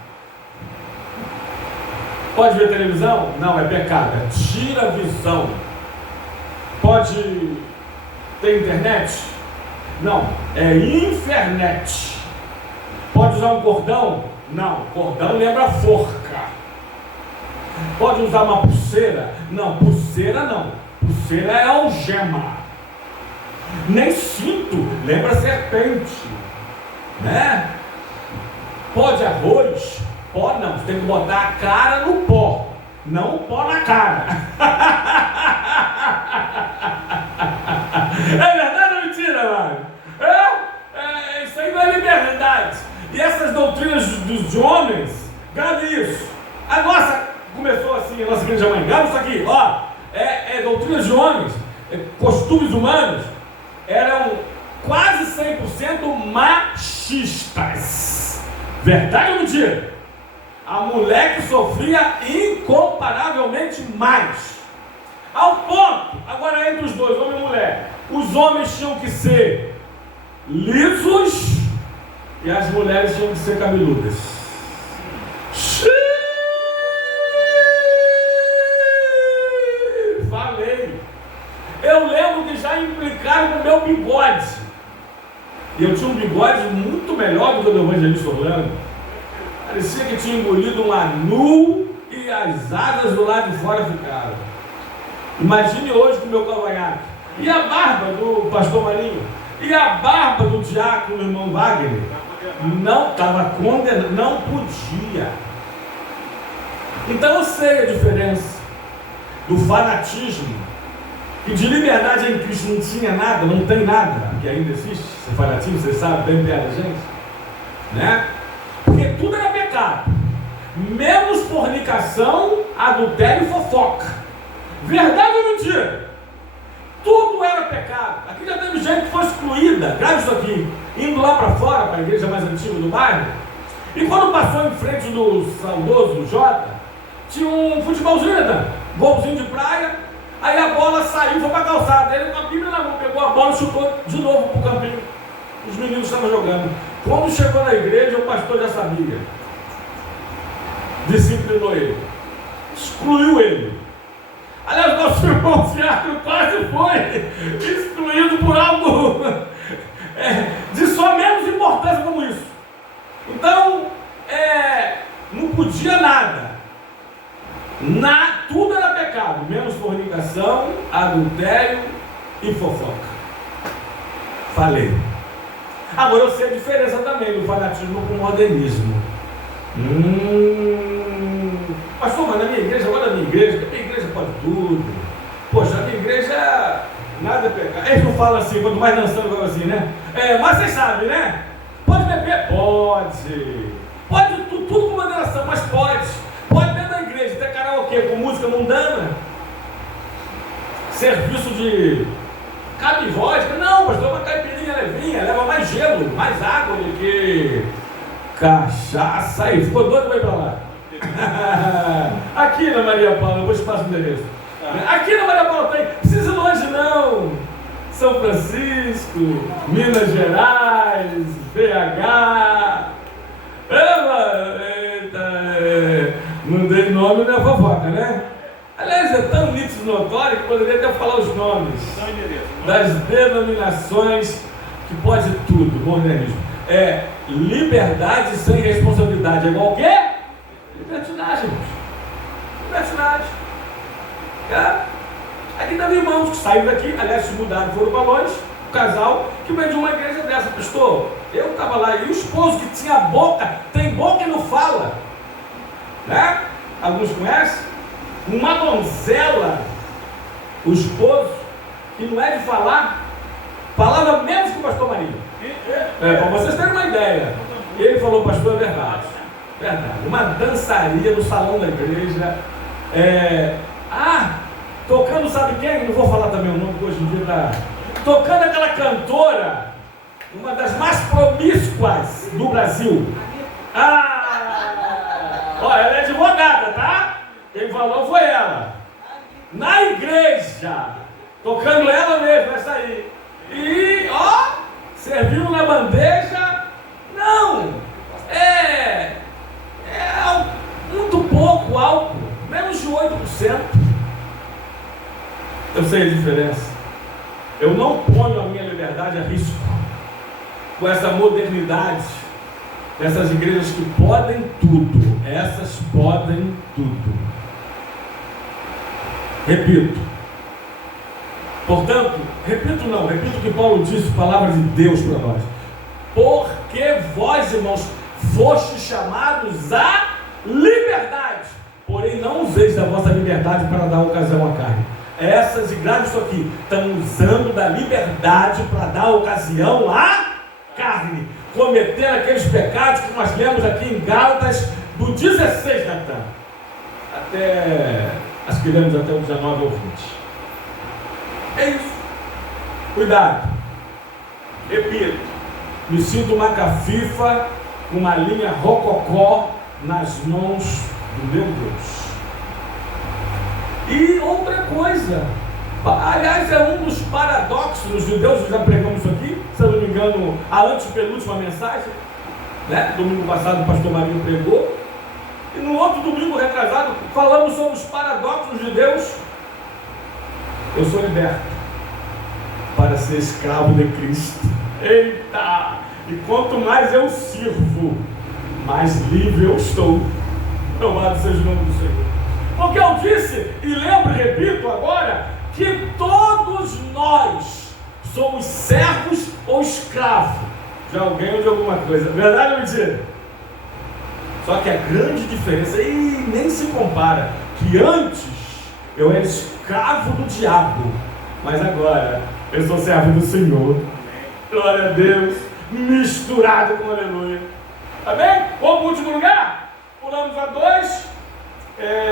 Pode ver televisão? Não, é pecado. Tira a visão. Pode ter internet? Não, é infernet. Pode usar um cordão? Não, cordão lembra forca. Pode usar uma pulseira? Não, pulseira não. Pulseira é algema. Nem cinto, lembra serpente, né? Pó de arroz? Pó não, você tem que botar a cara no pó, não o pó na cara. É verdade ou mentira, mano? Isso aí não é liberdade. E essas doutrinas dos homens, grave isso. A nossa começou assim, a nossa igreja mãe, grave isso aqui, ó. Doutrinas de homens, costumes humanos, eram quase 100% machistas. Verdade ou mentira? A mulher que sofria incomparavelmente mais. Ao ponto, agora entre os dois, homem e mulher, os homens tinham que ser lisos e as mulheres tinham que ser cabeludas. Falei. Eu lembro que já implicaram com o meu bigode. E eu tinha um bigode muito melhor do que o do evangelista Orlando. Parecia que tinha engolido um anu e as asas do lado de fora ficaram. Imagine hoje com o meu cavanhaque. E a barba do pastor Marinho? E a barba do diácono irmão Wagner? Não estava condenado, não podia. Então eu sei a diferença do fanatismo, que de liberdade em Cristo não tinha nada, não tem nada, que ainda existe, esse fanatismo, você sabe bem perto da gente, né? Porque tudo era pecado, menos fornicação, adultério e fofoca. Verdade ou mentira? Tudo era pecado. Aqui já teve gente que foi excluída, grave isso aqui, indo lá para fora, para a igreja mais antiga do bairro, e quando passou em frente do saudoso Jota, tinha um futebolzinho, né? Golzinho de praia, aí a bola saiu, foi para a calçada, ele com a Bíblia na mão, pegou a bola e chutou de novo para o campinho. Os meninos estavam jogando. Quando chegou na igreja, o pastor já sabia. Disciplinou ele. Excluiu ele. Aliás, nosso irmão Tiago quase foi excluído por algo de só menos importância como isso. Então, não podia nada. Tudo era pecado, menos fornicação, adultério e fofoca. Falei. Agora eu sei a diferença também do fanatismo com o modernismo. Pastor, mas na minha igreja, agora na minha igreja pode tudo. Poxa, a minha igreja nada é pecado. Eles não falam assim, quanto mais dançando assim, né? Mas vocês sabem, né? Pode beber? Pode. Pode tudo com moderação, mas pode. Pode dentro da igreja ter karaokê com música mundana. Serviço de cabe vodka. Não, pastor, uma caipirinha levinha, leva mais gelo, mais água do que cachaça. Aí, ficou doido, vai pra lá. Aqui na Maria Paula, depois te passo o endereço. Aqui na Maria Paula tem, precisa ir longe não. São Francisco, Minas Gerais, BH. Não dei nome na fofoca, né? Aliás, é tão nítido notório que poderia até falar os nomes das denominações que pode tudo, modernismo. Liberdade sem responsabilidade é igual o quê? Libertinagem. Libertinagem. Aqui também irmãos que saíram daqui, aliás, se mudaram, foram para longe, o casal que veio de uma igreja dessa. Pastor, eu estava lá e o esposo que tinha boca, tem boca e não fala, né? Alguns conhecem? Uma donzela, o esposo que não é de falar, falava menos que o pastor Marinho. Para vocês terem uma ideia. E ele falou, pastor, é verdade. Verdade. Uma dançaria no salão da igreja. Tocando, sabe quem? Não vou falar também o nome, que hoje em dia está. Tocando aquela cantora, uma das mais promíscuas do Brasil. Ela é advogada, tá? Quem falou foi ela. Na igreja. Tocando ela mesmo, essa aí. E, serviu na bandeja. Não. É muito pouco álcool. Menos de 8%. Eu sei a diferença. Eu não ponho a minha liberdade a risco com essa modernidade dessas igrejas que podem tudo. Essas podem tudo. Repito. Portanto, repito o que Paulo disse, palavra de Deus para nós. Porque vós, irmãos, fostes chamados à liberdade, porém não useis da vossa liberdade para dar ocasião à carne. Essas igrejas isso aqui estão usando da liberdade para dar ocasião à carne, cometendo aqueles pecados que nós lemos aqui em Gálatas do 16, Natan, acho que lemos até o 19 ou 20. É isso. Cuidado. Repito, me sinto uma cafifa com uma linha rococó nas mãos do meu Deus. E outra coisa, aliás, é um dos paradoxos dos judeus, já pregamos isso aqui, se eu não me engano, a antepenúltima mensagem, né? Domingo passado o pastor Marinho pregou, e no outro domingo retrasado falamos sobre os paradoxos de Deus. Eu sou liberto para ser escravo de Cristo. Eita! E quanto mais eu sirvo, mais livre eu estou. Louvado seja o nome do Senhor. Porque eu disse, e lembro e repito agora, que todos nós somos servos ou escravos de alguém ou de alguma coisa. Verdade ou mentira? Só que a grande diferença, e nem se compara, que antes eu era escravo do diabo, mas agora eu sou servo do Senhor. Glória a Deus, misturado com aleluia. Amém? Vamos para o último lugar? Pulamos a 2.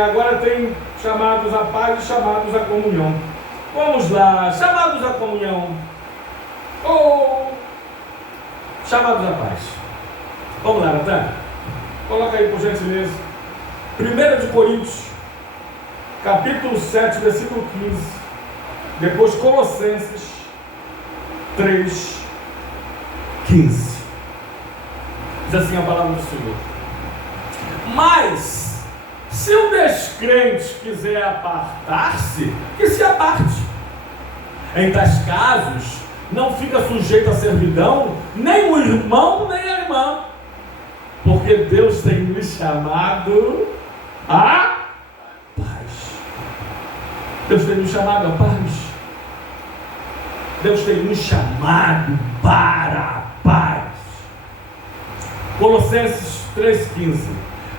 Agora tem chamados à paz e chamados à comunhão. Vamos lá, chamados à comunhão. Chamados à paz. Vamos lá, Natan. Coloca aí por gentileza. 1 de Coríntios, capítulo 7, versículo 15. Depois Colossenses 3, 15. Diz assim a palavra do Senhor. Mas se o descrente quiser apartar-se, que se aparte. Em tais casos, não fica sujeito à servidão, nem o irmão, nem a irmã, porque Deus tem nos chamado à paz. Deus tem nos chamado à paz. Deus tem nos chamado para a paz. Colossenses 3,15.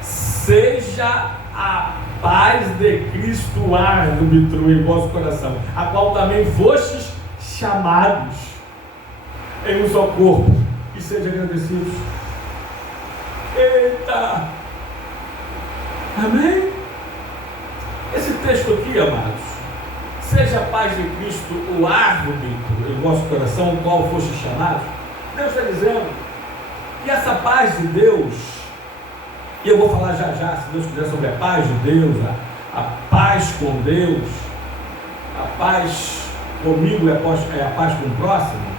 Seja a paz de Cristo árbitro em vosso coração, a qual também fostes chamados em um só corpo, e sejam agradecidos. Eita! Amém? Esse texto aqui, amados, seja a paz de Cristo o árbitro em vosso coração, o qual fostes chamados. Deus está dizendo que essa paz de Deus, e eu vou falar já, se Deus quiser, sobre a paz de Deus, a paz com Deus, a paz comigo é a paz com o próximo,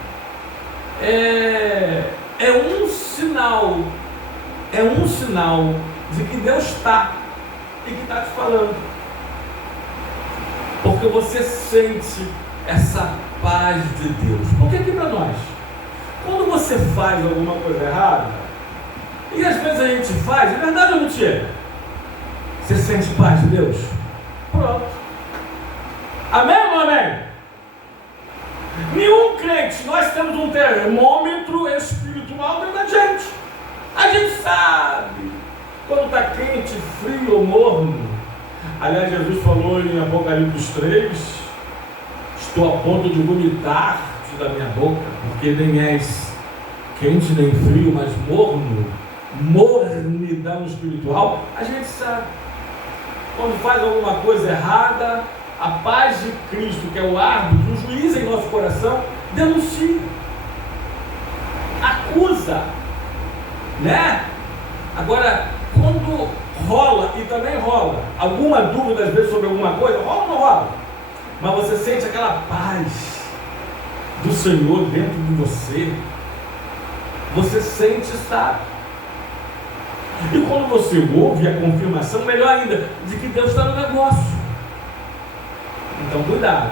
é um sinal de que Deus está e que está te falando, porque você sente essa paz de Deus. Porque aqui para nós, quando você faz alguma coisa errada, e às vezes a gente faz, é verdade ou mentira? Você sente paz de Deus? Pronto. Amém ou não amém? Nenhum crente, nós temos um termômetro espiritual dentro da gente. A gente sabe quando está quente, frio ou morno. Aliás, Jesus falou em Apocalipse 3: estou a ponto de vomitar-te da minha boca, porque nem és quente nem frio, mas mornidão espiritual. A gente sabe quando faz alguma coisa errada, a paz de Cristo, que é o árbitro, o juiz em nosso coração, denuncia, acusa, né? Agora, quando rola, e também rola, alguma dúvida às vezes sobre alguma coisa, rola ou não rola? Mas você sente aquela paz do Senhor dentro de você. Você sente, sabe? E quando você ouve a confirmação, melhor ainda, de que Deus está no negócio. Então cuidado.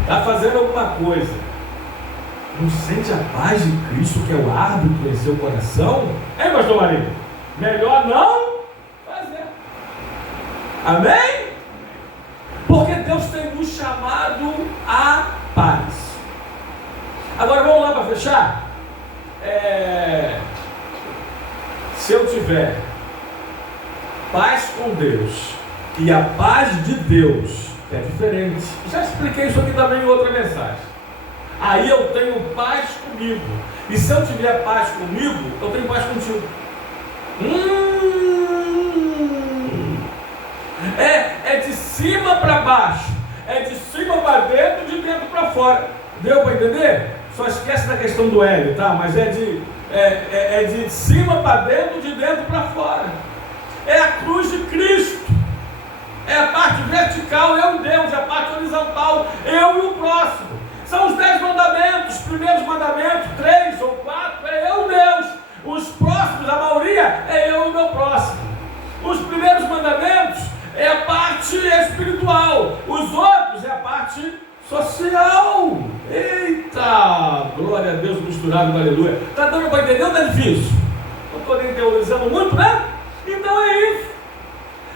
Está fazendo alguma coisa, não sente a paz de Cristo, que é o árbitro em seu coração? Hein, pastor Marinho? Melhor não fazer. Amém? Porque Deus tem nos chamado à paz. Agora vamos lá para fechar. Se eu tiver paz com Deus e a paz de Deus é diferente. Já expliquei isso aqui também em outra mensagem. Aí eu tenho paz comigo. E se eu tiver paz comigo, eu tenho paz contigo. É de cima para baixo. É de cima para dentro, de dentro para fora. Deu para entender? Só esquece da questão do L, tá? Mas é de cima para dentro, de dentro para fora. É a cruz de Cristo. É a parte vertical, eu e Deus. É a parte horizontal, eu e o próximo. São os 10 mandamentos. Os primeiros mandamentos, 3 ou 4, é eu e Deus. Os próximos, a maioria, é eu e o meu próximo. Os primeiros mandamentos é a parte espiritual. Os outros é a parte social. Eita, glória a Deus misturado, aleluia. Está dando para entender ou é difícil? Não estou nem teorizando muito, né? Então é isso.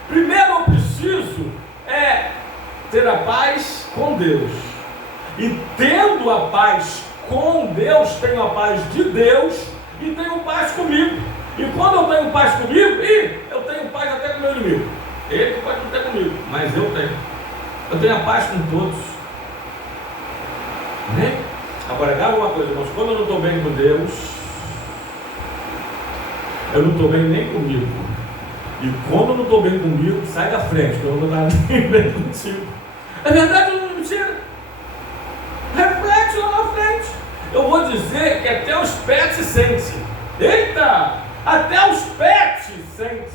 Primeiro eu preciso ter a paz com Deus. E tendo a paz com Deus, tenho a paz de Deus e tenho paz comigo. E quando eu tenho paz comigo, eu tenho paz até com o meu inimigo. Ele pode não ter comigo, mas eu tenho. Eu tenho a paz com todos. Né? Agora, grava uma coisa, irmãos. Quando eu não estou bem com Deus, eu não estou bem nem comigo. E quando eu não estou bem comigo, sai da frente, que eu não vou estar bem contigo. É verdade ou não é mentira? Reflete lá na frente. Eu vou dizer que até os pets sentem. Eita! Até os pets sentem.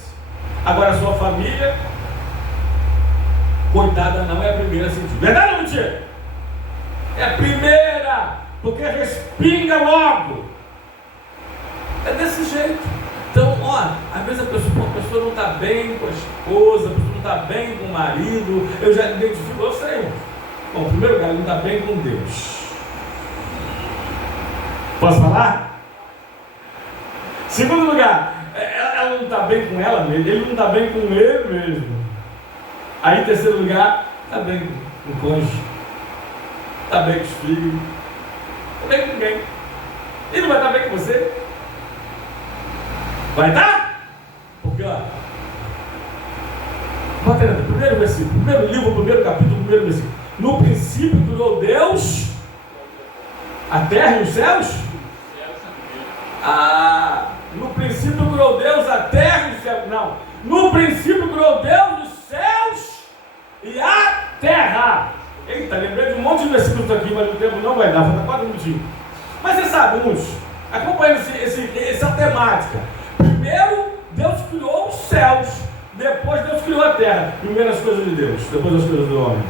Agora a sua família, coitada, não é a primeira a sentir. Verdade ou mentira? É a primeira, porque respinga logo. É desse jeito. Então, às vezes a pessoa não está bem com a esposa, a pessoa não está bem com o marido. Eu já identifico, eu sei. Bom, em primeiro lugar, ele não está bem com Deus. Posso falar? Segundo lugar, ela não está bem com ela mesmo, ele não está bem com ele mesmo. Aí, em terceiro lugar, está bem com o cônjuge, está bem com os filhos, está bem com ninguém. Ele não vai estar bem com você? Vai estar? Porque, bota aí, primeiro versículo, primeiro livro, primeiro capítulo, primeiro versículo. No princípio criou Deus a terra e os céus? No princípio criou Deus a terra e os céus. Não. No princípio criou Deus os céus e a terra. Eita, lembrei de um monte de versículos aqui, mas o tempo não vai dar, falta 4 minutinhos. Mas você sabe, uns, acompanhando essa temática. Primeiro, Deus criou os céus. Depois, Deus criou a terra. Primeiras coisas de Deus, depois as coisas do homem.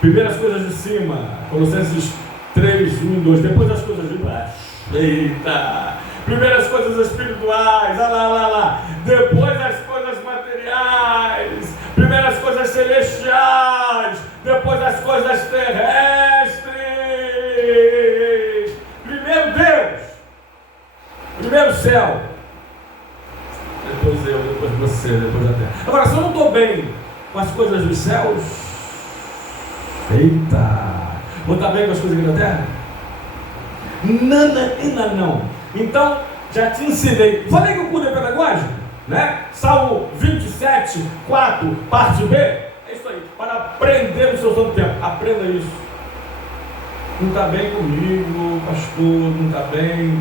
Primeiras coisas de cima, Colossenses 3, 1 e 2. Depois as coisas de baixo. Eita! Primeiras coisas espirituais, lá. Depois as coisas materiais. Primeiras coisas celestiais. Depois as coisas terrestres. Primeiro Deus. Primeiro céu. Depois eu, depois você, depois a terra. Agora, se eu não estou bem com as coisas dos céus, eita, vou estar bem com as coisas aqui da terra? Não. Então, já te ensinei. Falei que o curso é pedagógico, né? Salmo 27, 4, parte B. É isso aí, para aprender no seu santo tempo. Aprenda isso. Não está bem comigo, pastor, não está bem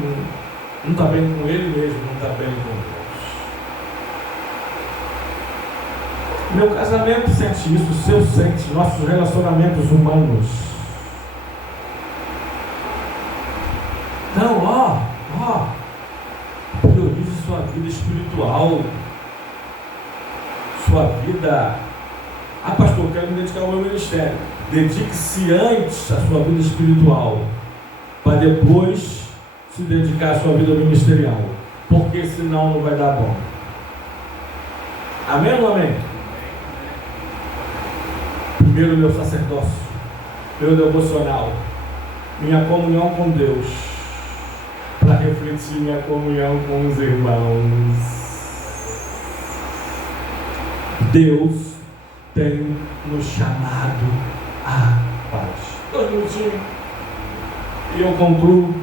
com ele mesmo, não está bem com Deus. Meu casamento sente isso, o seu sente, nossos relacionamentos humanos. Então, priorize sua vida espiritual. sua vida. Ah, pastor, quero me dedicar ao meu ministério. Dedique-se antes à sua vida espiritual, para depois se dedicar à sua vida ministerial, porque senão não vai dar bom. Amém ou não amém? Primeiro, meu sacerdócio, meu devocional, minha comunhão com Deus, para refletir minha comunhão com os irmãos. Deus tem nos chamado à paz. 2 minutinhos e eu concluo,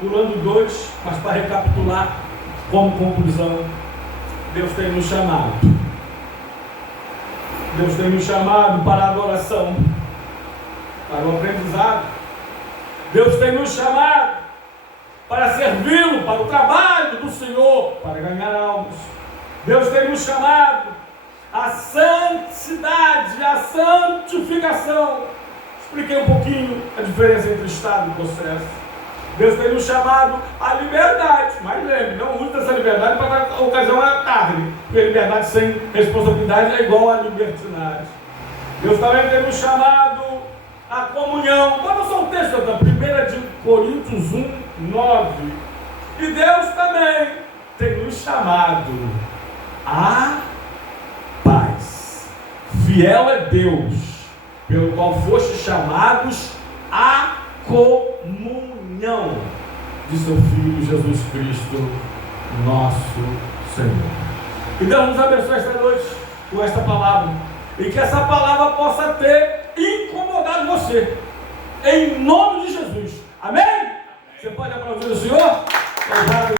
pulando 2, mas para recapitular como conclusão. Deus tem nos chamado. Deus tem nos chamado para a adoração, para o aprendizado. Deus tem nos chamado para servi-lo, para o trabalho do Senhor, para ganhar almas. Deus tem nos chamado à santidade, à santificação. Expliquei um pouquinho a diferença entre estado e processo. Deus tem nos chamado à liberdade, mas lembre, não use essa liberdade para dar ocasião à carne, porque liberdade sem responsabilidade é igual a libertinagem. Deus também tem nos chamado à comunhão. Bota só um texto da 1 Coríntios 1, 9. E Deus também tem nos chamado à paz. Fiel é Deus, pelo qual foste chamados à comunhão de seu Filho Jesus Cristo, nosso Senhor. E Deus nos abençoe esta noite com esta palavra, e que essa palavra possa ter incomodado você, em nome de Jesus. Amém? Você pode aplaudir o Senhor?